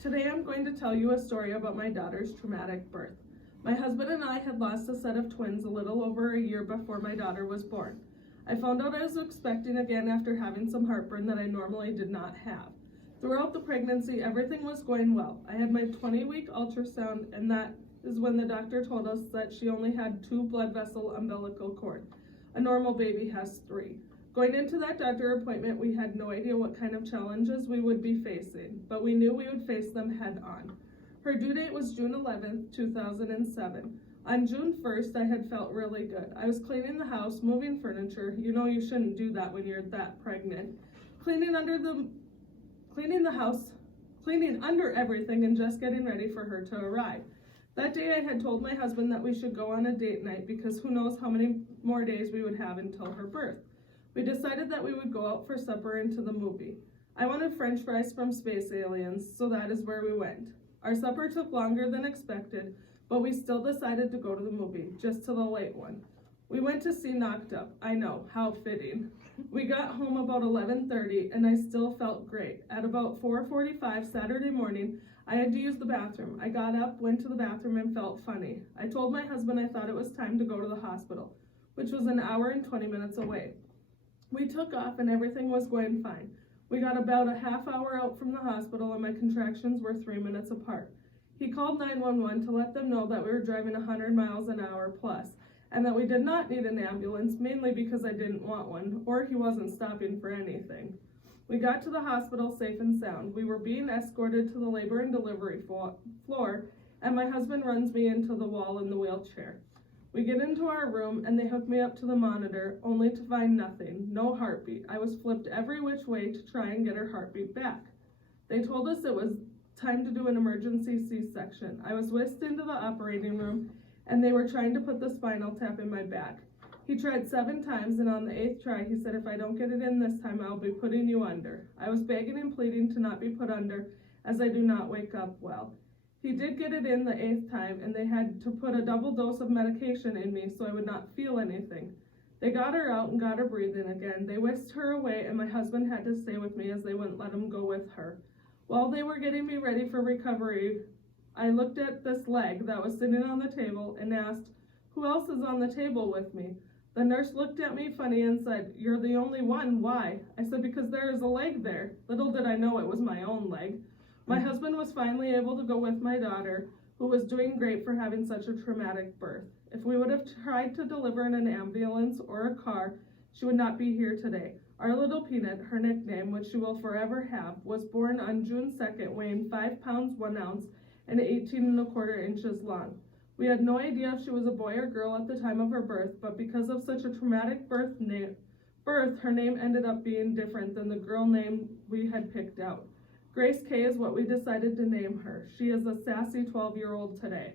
Today I'm going to tell you a story about my daughter's traumatic birth. My husband and I had lost a set of twins a little over a year before my daughter was born. I found out I was expecting again after having some heartburn that I normally did not have. Throughout the pregnancy, everything was going well. I had my 20-week ultrasound, and that is when the doctor told us that she only had 2 blood vessel umbilical cord. A normal baby has 3. Going into that doctor appointment, we had no idea what kind of challenges we would be facing, but we knew we would face them head on. Her due date was June 11th, 2007. On June 1st, I had felt really good. I was cleaning the house, moving furniture. You know you shouldn't do that when you're that pregnant. Cleaning the house, cleaning under everything, and just getting ready for her to arrive. That day I had told my husband that we should go on a date night because who knows how many more days we would have until her birth. We decided that we would go out for supper and to the movie. I wanted French fries from Space Aliens, so that is where we went. Our supper took longer than expected, but we still decided to go to the movie, just to the late one. We went to see Knocked Up. I know, how fitting. We got home about 11:30 and I still felt great. At about 4:45 Saturday morning, I had to use the bathroom. I got up, went to the bathroom, and felt funny. I told my husband I thought it was time to go to the hospital, which was an hour and 20 minutes away. We took off and everything was going fine. We got about a half hour out from the hospital and my contractions were 3 minutes apart. He called 911 to let them know that we were driving 100 miles an hour plus and that we did not need an ambulance, mainly because I didn't want one, or he wasn't stopping for anything. We got to the hospital safe and sound. We were being escorted to the labor and delivery floor, and my husband runs me into the wall in the wheelchair. We get into our room and they hook me up to the monitor, only to find nothing, no heartbeat. I was flipped every which way to try and get her heartbeat back. They told us it was time to do an emergency C-section. I was whisked into the operating room and they were trying to put the spinal tap in my back. He tried 7 times and on the 8th try he said, "If I don't get it in this time, I'll be putting you under." I was begging and pleading to not be put under as I do not wake up well. He did get it in the 8th time and they had to put a double dose of medication in me so I would not feel anything. They got her out and got her breathing again. They whisked her away and my husband had to stay with me as they wouldn't let him go with her. While they were getting me ready for recovery, I looked at this leg that was sitting on the table and asked, "Who else is on the table with me?" The nurse looked at me funny and said, "You're the only one, why?" I said, "Because there is a leg there." Little did I know it was my own leg. My husband was finally able to go with my daughter, who was doing great for having such a traumatic birth. If we would have tried to deliver in an ambulance or a car, she would not be here today. Our little Peanut, her nickname, which she will forever have, was born on June 2nd, weighing 5 pounds 1 ounce and 18¼ inches long. We had no idea if she was a boy or girl at the time of her birth, but because of such a traumatic birth, her name ended up being different than the girl name we had picked out. Grace K is what we decided to name her. She is a sassy 12-year-old today.